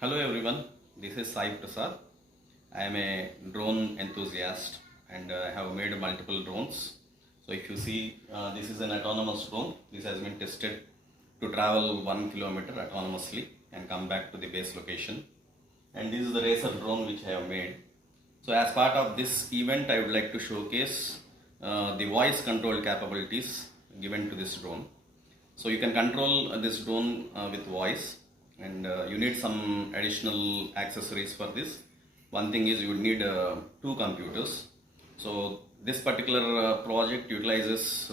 Hello everyone, this is Sai Prasad. I am a drone enthusiast and I have made multiple drones. So if you see, this is an autonomous drone. This has been tested to travel 1 kilometer autonomously and come back to the base location. And this is the racer drone which I have made. So as part of this event, I would like to showcase the voice control capabilities given to this drone. So you can control this drone with voice, and you need some additional accessories for this. One thing is you need two computers. So this particular project utilizes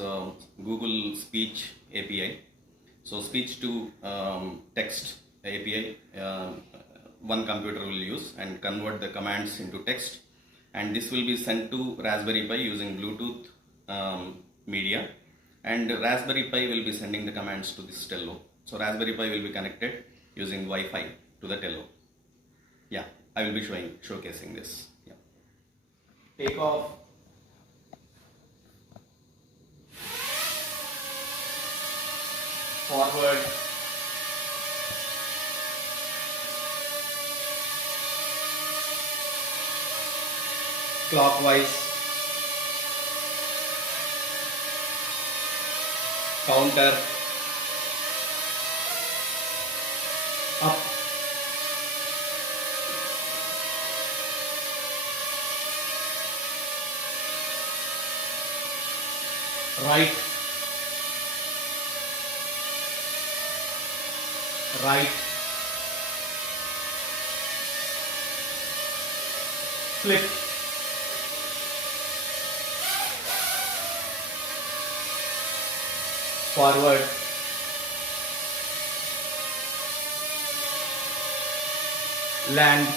Google Speech API. So speech to text API, one computer will use and convert the commands into text, and this will be sent to Raspberry Pi using Bluetooth media, and Raspberry Pi will be sending the commands to this Tello. So Raspberry Pi will be connected using Wi-Fi to the Tello. Yeah, I will be showcasing this. Yeah. Take off. Forward. Clockwise. Counter. Up. Right. Right. Flip. Forward. Land.